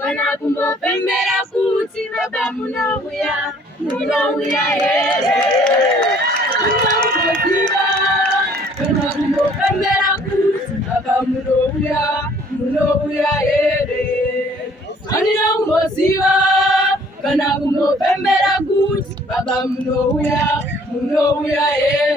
Wanakumbopembera kuti baba munouya here. Wanakumbopembera kuti baba munouya here. Andina kumboziva kana kumbopembera kuti baba munouya here.